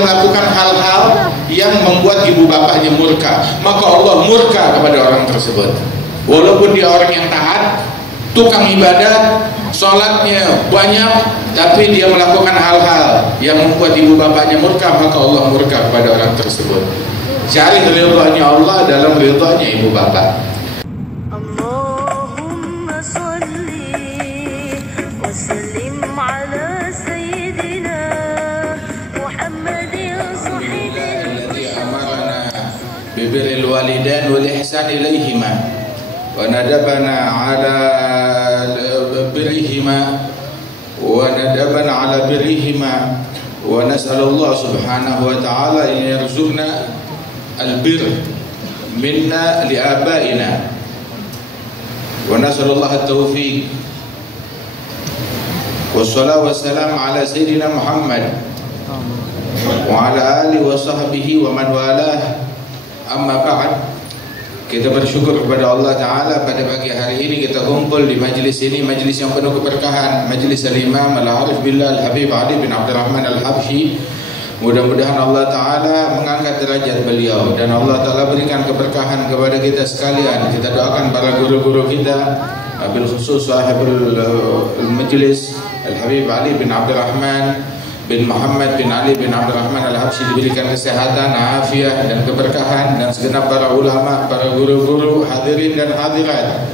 melakukan hal-hal yang membuat ibu bapaknya murka, maka Allah murka kepada orang tersebut. Walaupun dia orang yang taat, tukang ibadah, sholatnya banyak, tapi dia melakukan hal-hal yang membuat ibu bapaknya murka, maka Allah murka kepada orang tersebut. Cari ridhonya Allah dalam ridhonya ibu bapak. Allahumma salli wa sallim ala sayyidina Muhammadin sahibina alladhi amarna bibirril walidain wal ihsan ilaihima wa nadabana ala birrihima wa nas'alullah subhanahu wa ta'ala an yarzuqna albir minna li abaina wa nas'alullah at-taufiq wassalatu wassalamu ala sayyidina Muhammad wa ala alihi wa sahbihi wa man walah. Amma ba'd. Kita bersyukur kepada Allah Ta'ala pada pagi hari ini kita kumpul di majlis ini, majlis yang penuh keberkahan, majlis Al-Imam Al-Arif Billah Al-Habib Ali bin Abdurrahman Al-Habsyi. Mudah-mudahan Allah Ta'ala mengangkat derajat beliau dan Allah Ta'ala berikan keberkahan kepada kita sekalian. Kita doakan para guru-guru kita, bil khusus sahibul majlis Al-Habib Ali bin Abdurrahman bin Muhammad bin Ali bin Abdurrahman Al-Habsyi, diberikan kesehatan, afiat dan keberkahan, dan segenap para ulama, para guru-guru, hadirin dan hadirat.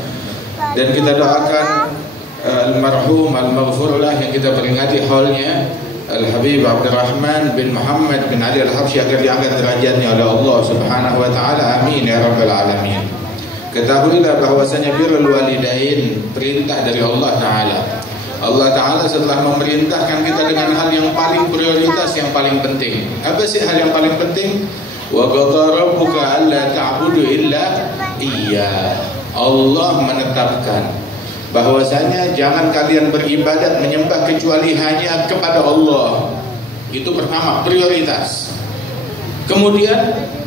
Dan kita doakan almarhum al-maghfurlah yang kita peringati haulnya, Al-Habib Abdurrahman bin Muhammad bin Ali Al-Habsyi, agar diangkat derajatnya oleh Allah Subhanahu wa taala. Amin ya rabbal alamin. Ketahuilah bahwasanya birrul walidain perintah dari Allah Ta'ala. Allah Ta'ala setelah memerintahkan kita dengan hal yang paling prioritas, yang paling penting. Apa sih hal yang paling penting? Wa qadara rabbuka alla ta'budu illa iyyah. Allah menetapkan bahwasanya jangan kalian beribadat menyembah kecuali hanya kepada Allah. Itu pertama, prioritas. Kemudian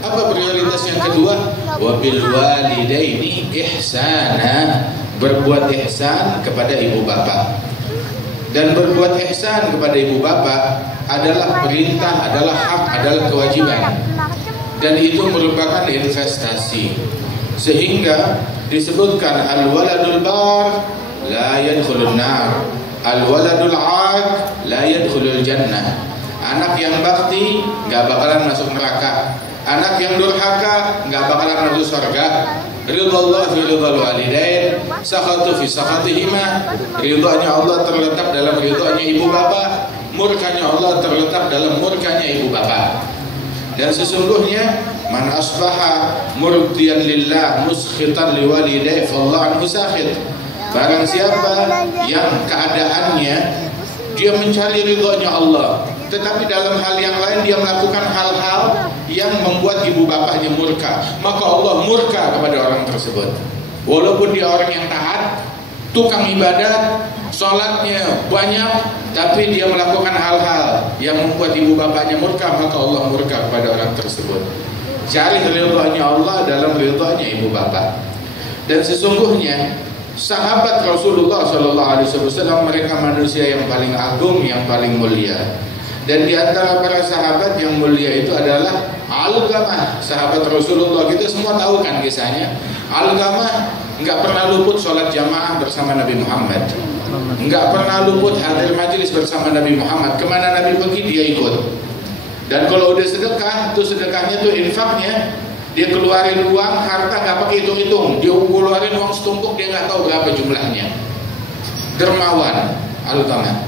apa prioritas yang kedua? Wa bil walidaini ihsana. Berbuat ihsan kepada ibu bapak. Dan berbuat ihsan kepada ibu bapak adalah perintah, adalah hak, adalah kewajiban. Dan itu merupakan investasi. Sehingga disebutkan al-waladul bar la yadkhulun nar, al-waladul 'aq la yadkhulul jannah. Anak yang bakti enggak bakalan masuk neraka. Anak yang durhaka enggak bakalan masuk surga. Ridallah fi ridal walidain, sakhatu fi sakhatihima. Ridhonya Allah terletak dalam ridhonya ibu bapak, murkanya Allah terletak dalam murkanya ibu bapak. Dan sesungguhnya man asbaha murdiyan lillah muskhitan liwalidayhi fallahu anhu sakhit. Barang siapa yang keadaannya dia mencari ridhonya Allah, tetapi dalam hal yang lain dia melakukan hal-hal yang membuat ibu bapaknya murka, maka Allah murka kepada orang tersebut. Walaupun dia orang yang taat, tukang ibadah, sholatnya banyak, tapi dia melakukan hal-hal yang membuat ibu bapaknya murka, maka Allah murka kepada orang tersebut. Cari ridhonya Allah dalam ridhonya ibu bapak. Dan sesungguhnya sahabat Rasulullah SAW mereka manusia yang paling agung, yang paling mulia. Dan di antara para sahabat yang mulia itu adalah Alqamah, sahabat Rasulullah. Kita semua tahu kan kisahnya. Alqamah enggak pernah luput sholat jamaah bersama Nabi Muhammad, enggak pernah luput hadir majelis bersama Nabi Muhammad. Kemana Nabi pergi dia ikut. Dan kalau udah sedekah, tuh sedekahnya tuh infaknya, dia keluarin uang, harta nggak pakai hitung-hitung, dia keluarin uang setumpuk, dia nggak tahu berapa jumlahnya. Dermawan Alqamah.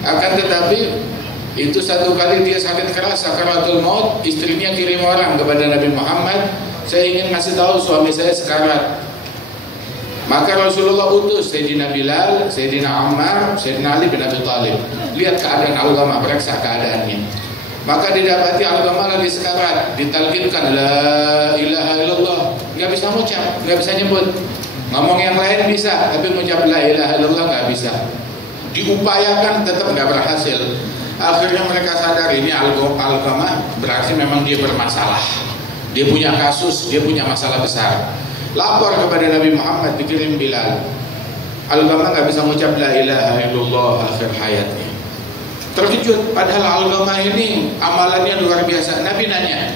Akan tetapi itu satu kali dia sakit keras, sakaratul maut, istrinya kirim orang kepada Nabi Muhammad, saya ingin ngasih tahu suami saya sekarat. Maka Rasulullah utus Sayyidina Bilal, Sayyidina Ammar, Sayyidina Ali bin Abi Thalib. Lihat keadaan Alqamah, periksa keadaannya. Maka didapati Alqamah lagi sekarat, ditalkinkan la ilaha illallah, nggak bisa ngucap, nggak bisa nyebut. Ngomong yang lain bisa, tapi ngucap la ilaha illallah nggak bisa. Diupayakan tetap nggak berhasil. Akhirnya mereka sadar ini Alqamah berarti memang dia bermasalah. Dia punya kasus, dia punya masalah besar. Lapor kepada Nabi Muhammad, dikirim Bilal. Alqamah nggak bisa mengucap la ilaha illallah akhir hayatnya. terkejut. Padahal Alqamah ini amalannya luar biasa. Nabi nanya,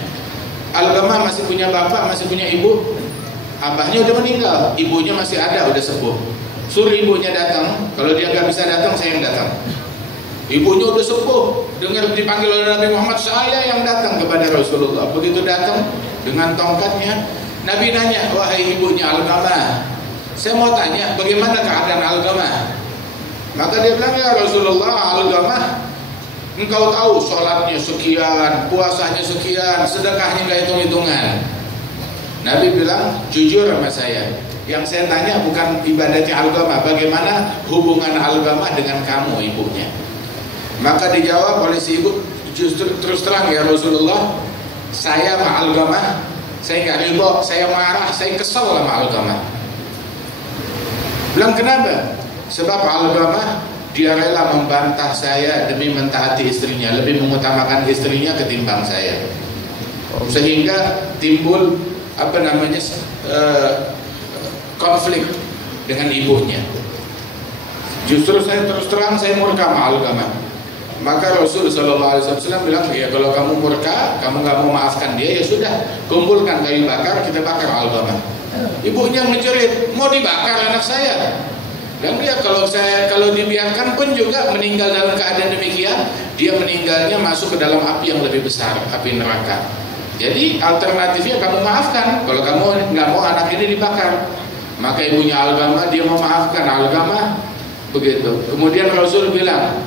Alqamah masih punya bapak, masih punya ibu? Abahnya udah meninggal, ibunya masih ada, udah sepuh. Suruh ibunya datang. Kalau dia nggak bisa datang, saya yang datang. Ibunya udah sepuh, dengar dipanggil oleh Nabi Muhammad, saya yang datang kepada Rasulullah. Begitu datang dengan tongkatnya, Nabi nanya, wahai ibunya Alqamah, saya mau tanya bagaimana keadaan Alqamah. Maka dia bilang, ya Rasulullah, Alqamah, engkau tahu sholatnya sekian, puasanya sekian, sedekahnya nggak hitung-hitungan. Nabi bilang, jujur sama saya, yang saya tanya bukan ibadatnya Alqamah, bagaimana hubungan Alqamah dengan kamu, ibunya. Maka dijawab oleh si ibu, justru terus terang ya Rasulullah, saya sama Alqamah, saya nggak ridho, saya marah, saya kesal sama Alqamah. Bilang kenapa? Sebab Alqamah dia rela membantah saya demi mentaati istrinya, lebih mengutamakan istrinya ketimbang saya, sehingga timbul konflik dengan ibunya. Justru saya terus terang saya murka sama Alqamah. Maka Rasul SAW bilang, ya kalau kamu murka, kamu nggak mau maafkan dia, ya sudah, kumpulkan kayu bakar, kita bakar Alqamah. Ibunya menjerit, mau dibakar anak saya. Dan dia kalau dibiarkan pun juga meninggal dalam keadaan demikian, dia meninggalnya masuk ke dalam api yang lebih besar, api neraka. Jadi alternatifnya kamu maafkan. Kalau kamu nggak mau anak ini dibakar, maka ibunya Alqamah dia memaafkan Alqamah. Begitu. Kemudian Rasul bilang,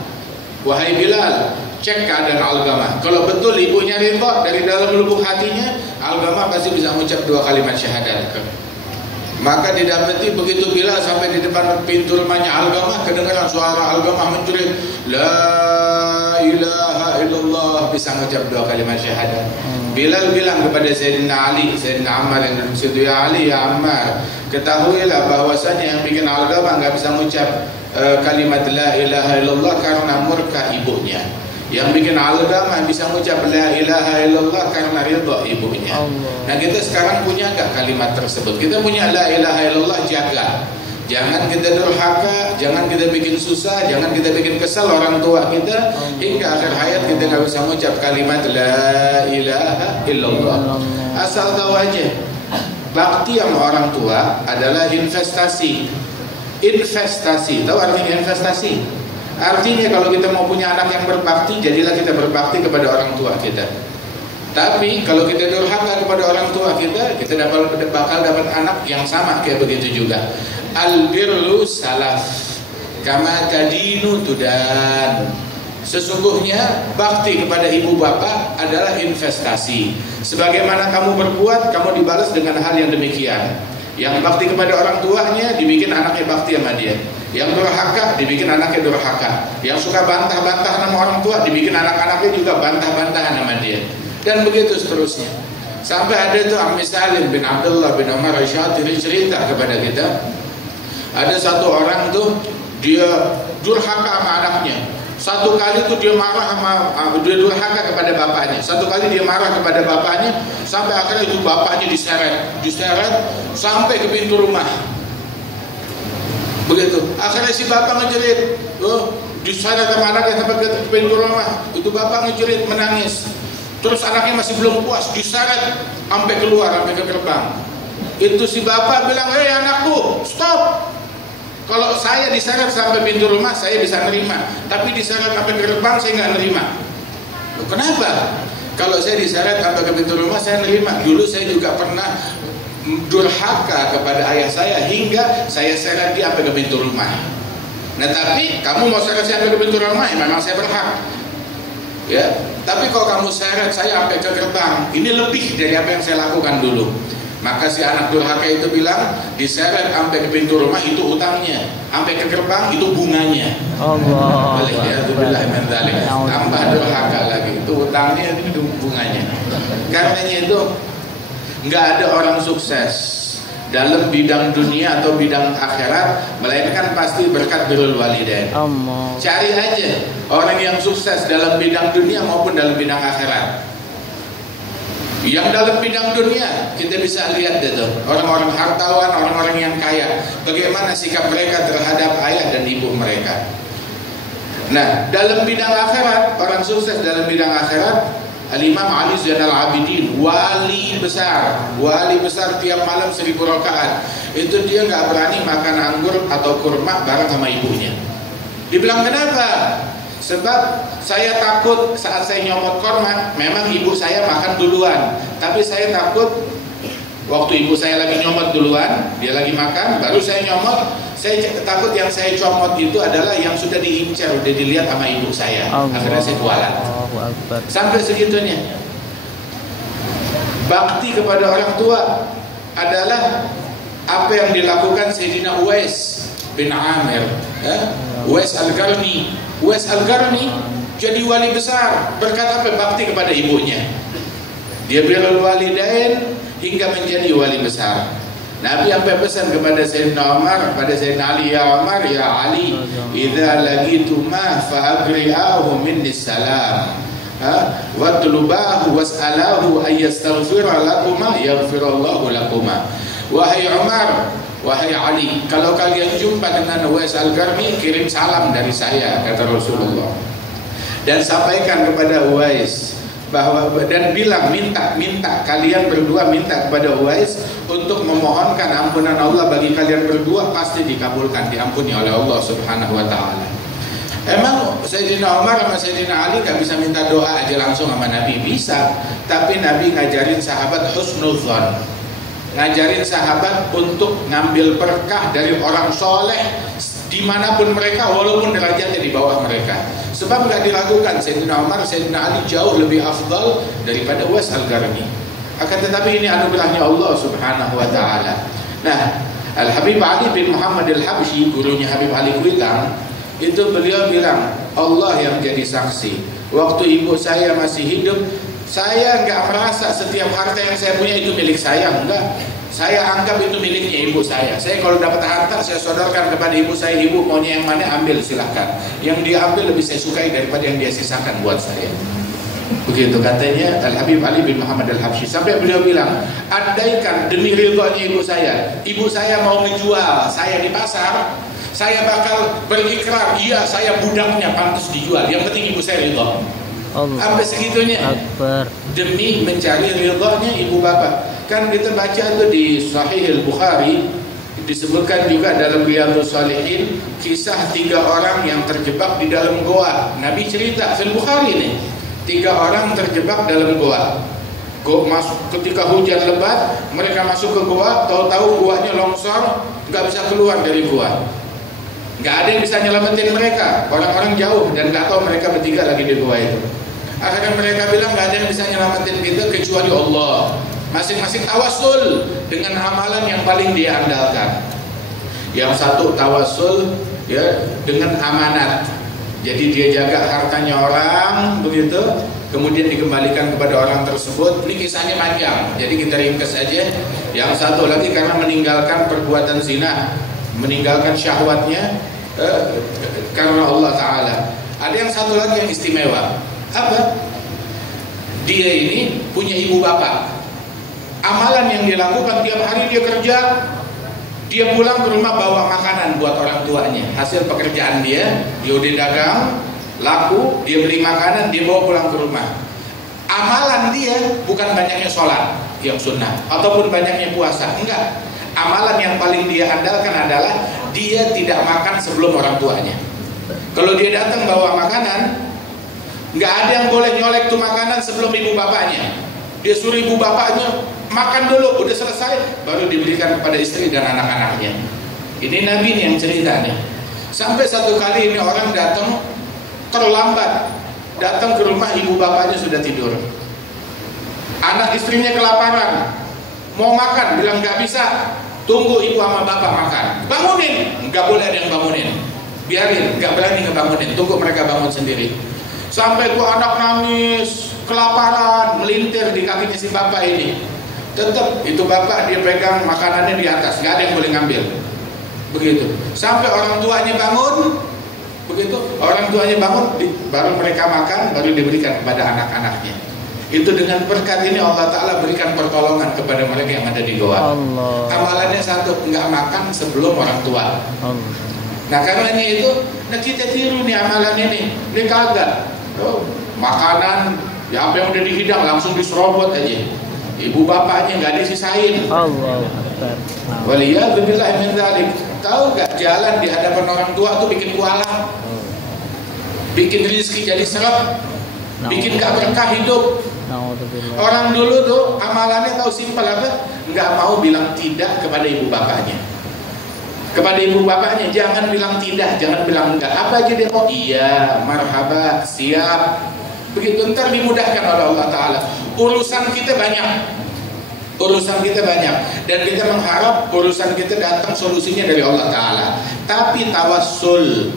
wahai Bilal, cek keadaan Alqamah. Kalau betul ibunya ridho dari dalam lubuk hatinya, Alqamah pasti bisa mengucap 2 kalimat syahadat. Maka didapati begitu Bilal sampai di depan pintu rumahnya Alqamah, kedengaran suara Alqamah menjerit, la ilaha illallah, bisa mengucap 2 kalimat syahadat. Bilal bilang kepada Sayyidina Ali, Sayyidina Ammar yang duduk situ, ya Ali, ya Ammar, ketahuilah bahwasanya yang bikin Alqamah nggak bisa mengucap kalimat la ilaha illallah karena murka ibunya. Yang bikin Alqamah bisa mengucap la ilaha illallah karena ridha ibunya. Nah kita sekarang punya nggak kalimat tersebut? Kita punya la ilaha illallah, jaga. Jangan kita durhaka, jangan kita bikin susah, jangan kita bikin kesal orang tua kita, hingga akhir hayat kita nggak bisa mengucap kalimat la ilaha illallah. Asal tahu aja, bakti sama orang tua adalah investasi. Investasi, tahu artinya investasi? Artinya kalau kita mau punya anak yang berbakti, jadilah kita berbakti kepada orang tua kita. Tapi kalau kita durhaka kepada orang tua kita bakal dapat anak yang sama kayak begitu juga. Al-birru salaf kama tadinu tudan. Sesungguhnya bakti kepada ibu bapak adalah investasi. Sebagaimana kamu berbuat, kamu dibalas dengan hal yang demikian. Yang bakti kepada orang tuanya dibikin anaknya bakti sama dia. Yang durhaka dibikin anaknya durhaka. Yang suka bantah-bantah sama orang tua dibikin anak-anaknya juga bantah-bantahan sama dia. Dan begitu seterusnya. Sampai ada tuh Ammi Salim bin Abdullah bin Umar Asy'ari cerita kepada kita, ada satu orang tuh dia durhaka sama anaknya. Satu kali tuh dia marah dia durhaka kepada bapaknya. Satu kali dia marah kepada bapaknya, sampai akhirnya itu bapaknya diseret sampai ke pintu rumah. Begitu. Akhirnya si bapak ngejerit, diseret sama anaknya sampai ke pintu rumah. Itu bapak ngejerit, menangis. Terus anaknya masih belum puas, diseret sampai keluar, sampai ke gerbang. Itu si bapak bilang, hei anakku, stop. Kalau saya diseret sampai pintu rumah, saya bisa nerima. Tapi diseret sampai ke gerbang, saya nggak nerima. Loh, kenapa? Kalau saya diseret sampai ke pintu rumah, saya nerima. Dulu saya juga pernah durhaka kepada ayah saya, hingga saya seret dia sampai ke pintu rumah. Nah tapi kamu mau seret saya sampai ke pintu rumah, ya memang saya berhak. Ya, tapi kalau kamu seret saya sampai ke gerbang, ini lebih dari apa yang saya lakukan dulu. Maka si anak durhaka itu bilang, diseret sampai ke pintu rumah itu utangnya, sampai ke gerbang itu bunganya. Allah. Tambah durhaka lagi, itu utangnya, itu bunganya. Karenanya itu nggak ada orang sukses dalam bidang dunia atau bidang akhirat melainkan pasti berkat birrul walidain. Cari aja orang yang sukses dalam bidang dunia maupun dalam bidang akhirat. Yang dalam bidang dunia kita bisa lihat itu orang-orang hartawan, orang-orang yang kaya, bagaimana sikap mereka terhadap ayah dan ibu mereka. Nah, dalam bidang akhirat, orang sukses dalam bidang akhirat, Al-Imam Ali Zainal Abidin, wali besar tiap malam 1000 rakaat. Itu dia nggak berani makan anggur atau kurma bareng sama ibunya. Dibilang kenapa? Sebab saya takut saat saya nyomot kurma, memang ibu saya makan duluan, tapi saya takut waktu ibu saya lagi nyomot duluan, dia lagi makan, baru saya nyomot. Saya takut yang saya comot itu adalah yang sudah diincar, sudah dilihat sama ibu saya. Akhirnya saya kualat. Sampai segitunya. Bakti kepada orang tua adalah apa yang dilakukan Sayyidina Uwais bin Amir, Uwais Al-Qarni. Uwais Al-Qarni jadi wali besar berkat apa? Bakti kepada ibunya. Dia birrul walidain hingga menjadi wali besar. Nabi sampai pesan kepada Sayyidina Umar, kepada Sayyidina Ali, ya Umar, ya Ali, idza laqituma fa agri'ahu minni salam, wa tulubahu was'alahu ay yastaghfira lakuma yaghfirullahu lakuma. Wahai Umar, wahai Ali, kalau kalian jumpa dengan Uwais Al-Qarni, kirim salam dari saya, kata Rasulullah, dan sampaikan kepada Uwais bahwa, dan bilang, minta kalian berdua minta kepada Uwais untuk memohonkan ampunan Allah bagi kalian berdua, pasti dikabulkan, diampuni oleh Allah Subhanahu wa taala. Emang Sayyidina Umar sama Sayyidina Ali gak bisa minta doa aja langsung sama Nabi? Bisa, tapi Nabi ngajarin sahabat husnudzon, ngajarin sahabat untuk ngambil berkah dari orang soleh dimanapun mereka, walaupun derajatnya di bawah mereka. Sebab nggak diragukan Sayyidina Umar, Sayyidina Ali jauh lebih afdal daripada Uwais Al-Qarni. Akan tetapi ini anugerahnya Allah Subhanahu wa taala. Nah, Al-Habib Ali bin Muhammad Al-Habsyi, gurunya Habib Ali Kuitang, itu beliau bilang, Allah yang jadi saksi, waktu ibu saya masih hidup, saya nggak merasa setiap harta yang saya punya itu milik saya, enggak. Saya anggap itu miliknya ibu saya. Saya kalau dapat harta, saya sodorkan kepada ibu saya. Ibu maunya yang mana, ambil silahkan. Yang dia ambil lebih saya sukai daripada yang dia sisakan buat saya. Begitu katanya Al-Habib Ali bin Muhammad Al-Habsyi. Sampai beliau bilang, andaikan demi ridhonya ibu saya mau menjual saya di pasar, saya bakal berikrar, iya saya budaknya, pantas dijual. Yang penting ibu saya ridho. Sampai segitunya. Demi mencari ridhonya ibu bapak. Kan kita baca itu di Sahih Al-Bukhari, disebutkan juga dalam Riyadhus Shalihin, kisah 3 orang yang terjebak di dalam goa. Nabi cerita di Bukhari nih, 3 orang terjebak dalam goa. Ketika hujan lebat, mereka masuk ke goa, tahu-tahu goanya longsor, nggak bisa keluar dari goa. Nggak ada yang bisa nyelamatin mereka, orang-orang jauh dan nggak tahu mereka bertiga lagi di goa itu. Akhirnya mereka bilang nggak ada yang bisa nyelamatin kita kecuali Allah. Masing-masing tawasul dengan amalan yang paling dia andalkan. Yang satu tawasul ya dengan amanat. Jadi dia jaga hartanya orang begitu, kemudian dikembalikan kepada orang tersebut. Ini kisahnya panjang, jadi kita ringkas aja. Yang satu lagi karena meninggalkan perbuatan zina, meninggalkan syahwatnya karena Allah Ta'ala. Ada yang satu lagi yang istimewa. Apa? Dia ini punya ibu bapak. Amalan yang dia lakukan tiap hari, dia kerja, dia pulang ke rumah bawa makanan buat orang tuanya. Hasil pekerjaan dia udah dagang, laku, dia beli makanan, dia bawa pulang ke rumah. Amalan dia bukan banyaknya sholat yang sunnah ataupun banyaknya puasa, enggak. Amalan yang paling dia andalkan adalah dia tidak makan sebelum orang tuanya. Kalau dia datang bawa makanan, nggak ada yang boleh nyolek tuh makanan sebelum ibu bapaknya. Dia suruh ibu bapaknya makan dulu, udah selesai baru diberikan kepada istri dan anak-anaknya. Ini Nabi nih yang cerita nih. Sampai satu kali ini orang datang terlambat, datang ke rumah ibu bapaknya sudah tidur. Anak istrinya kelaparan, mau makan, bilang nggak bisa, tunggu ibu sama bapak makan. Bangunin, nggak boleh ada yang bangunin. Biarin, nggak berani ngebangunin, tunggu mereka bangun sendiri. Sampai tuh anak nangis, kelaparan, melintir di kakinya si bapak ini. Tetap itu bapak dia pegang makanannya di atas, nggak ada yang boleh ngambil. Begitu. Sampai orang tuanya bangun, begitu orang tuanya bangun, baru mereka makan, baru diberikan kepada anak-anaknya. Itu dengan berkat ini Allah Ta'ala berikan pertolongan kepada mereka yang ada di goa. Amalannya satu, nggak makan sebelum orang tua. Nah karenanya itu, nah kita tiru nih amalan ini kagak. Oh, makanan, ya apa yang udah dihidang langsung diserobot aja. Ibu bapaknya nggak disisain. Allah Akbar. Waliyadzubillah min dzalik. Tahu gak jalan di hadapan orang tua tuh bikin kualat, bikin rezeki jadi seret, bikin gak berkah hidup. Orang dulu tuh amalannya tahu simpel apa? Nggak mau bilang tidak kepada ibu bapaknya. Kepada ibu bapaknya jangan bilang tidak, jangan bilang enggak. Apa aja dia mau? Iya, marhaba, siap. Begitu ntar dimudahkan oleh Allah Ta'ala. Urusan kita banyak. Urusan kita banyak. Dan kita mengharap urusan kita datang solusinya dari Allah Ta'ala. Tapi tawassul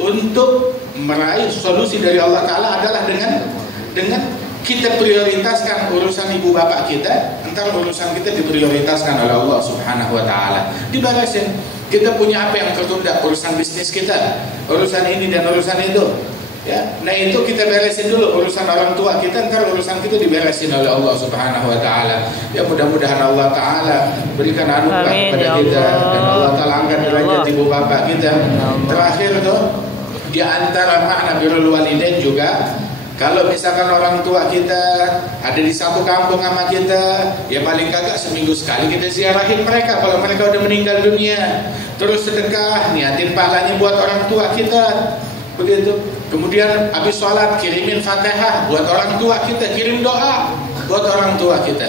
untuk meraih solusi dari Allah Ta'ala adalah dengan kita prioritaskan urusan ibu bapak kita, entar urusan kita diprioritaskan oleh Allah Subhanahu wa Ta'ala. Dibalasin. Kita punya apa yang tertunda, urusan bisnis kita, urusan ini dan urusan itu. Ya, nah itu kita beresin dulu urusan orang tua kita, entar urusan kita diberesin oleh Allah Subhanahu wa Ta'ala. Ya mudah-mudahan Allah Ta'ala berikan anugerah kepada kita dan Allah Ta'ala angkat derajat ibu bapak kita. Terakhir tuh di antara makna birrul walidain juga, kalau misalkan orang tua kita ada di satu kampung sama kita, ya paling kagak seminggu sekali kita ziarahin mereka kalau mereka udah meninggal dunia. Terus sedekah, niatin pahalanya buat orang tua kita. Begitu. Kemudian habis sholat kirimin Fatihah buat orang tua kita, kirim doa buat orang tua kita.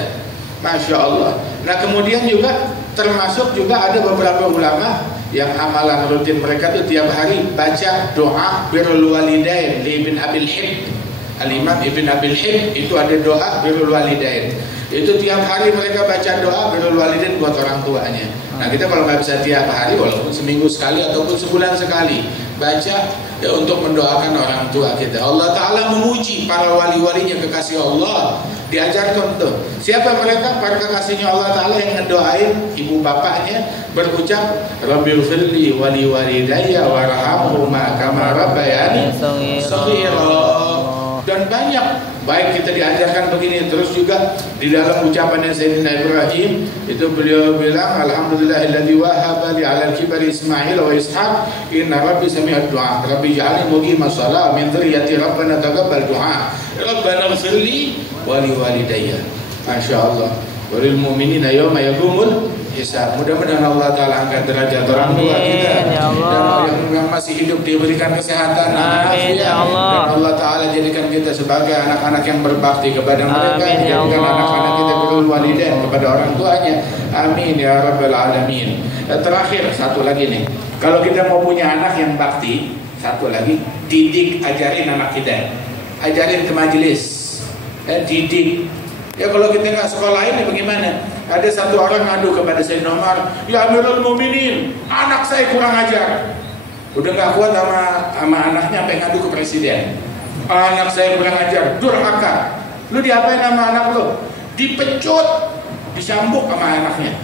Masya Allah. Nah kemudian juga termasuk juga ada beberapa ulama yang amalan rutin mereka tuh tiap hari baca doa birrul walidain li Ibn Abil Hib. Al-Imam Ibn Abil Hib itu ada doa birrul walidain. Itu tiap hari mereka baca doa birrul walidain buat orang tuanya. Nah kita kalau nggak bisa tiap hari, walaupun seminggu sekali ataupun sebulan sekali, baca ya untuk mendoakan orang tua kita. Allah Ta'ala memuji para wali-walinya kekasih Allah. Diajarkan tuh siapa mereka? Para kekasihnya Allah Ta'ala yang ngedoain ibu bapaknya, berucap Rabbighfirli wali walidayya warhamhuma kama rabbayani shaghira. Dan banyak baik kita diajarkan begini. Terus juga di dalam ucapannya Sayyidina Ibrahim itu beliau bilang alhamdulillahilladzi wahaba li 'alal kibari Ismail wa Ishaq inna rabbi sami'ad du'a rabbi ij'alni muqimas shalah min dzurriyyati rabbana taqabbal du'a rabbana ighfirli wa li walidayya. Masyaallah. Walil mu'minina yawma yaqumul hisab. Mudah-mudahan Allah Ta'ala angkat derajat orang tua kita, dan yang masih hidup diberikan kesehatan, amin, ya Allah. Dan Allah Ta'ala jadikan kita sebagai anak-anak yang berbakti kepada mereka, jadikan anak-anak kita birrul walidain kepada orang tuanya. Amin ya rabbal alamin. Dan terakhir satu lagi nih, kalau kita mau punya anak yang bakti, satu lagi, didik, ajarin anak kita, ajarin ke majelis, didik. Ya kalau kita nggak sekolahin ya bagaimana? Ada satu orang ngadu kepada Sayyidina Umar, ya Amirul Mukminin, anak saya kurang ajar. Udah nggak kuat sama anaknya, sampai ngadu ke presiden. Anak saya kurang ajar, durhaka. Lu diapain sama anak lu? Dipecut, disambuk sama anaknya.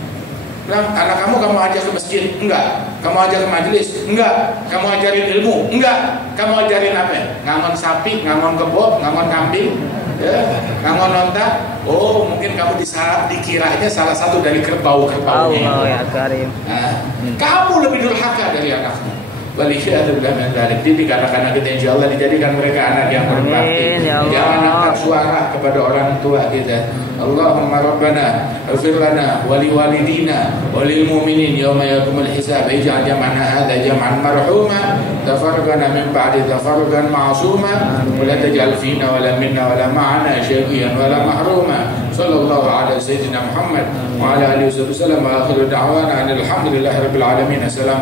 Bilang, anak kamu ajak ke masjid? Enggak. Kamu ajak ke majelis? Enggak. Kamu ajarin ilmu? Enggak. Kamu ajarin apa? Ngangon sapi, ngangon kebo, ngangon kambing, ya, ngangon onta. Oh, mungkin kamu dikiranya salah satu dari kerbau-kerbaunya. Allah ya Karim. Nah, kamu lebih durhaka dari anakmu. Waliyadzubillah min dzalik. Didik anak-anak kita insyaallah dijadikan mereka anak yang berbakti. Jangan angkat suara kepada orang tua kita. Allahumma rabbana ighfir lana wa liwalidina wa lil mu'minin yawma yaqumul hisab. Ij'al jam'ana hadza jam'an marhuma tafarraqna min ba'di tafarruqan ma'suma wa la taj'al fina wa la minna wa la ma'ana syaqiyan wa la mahruma. Sallallahu ala sayyidina Muhammad wa ala alihi wasallam wa akhiru da'wana alhamdulillahi rabbil alamin. Assalamu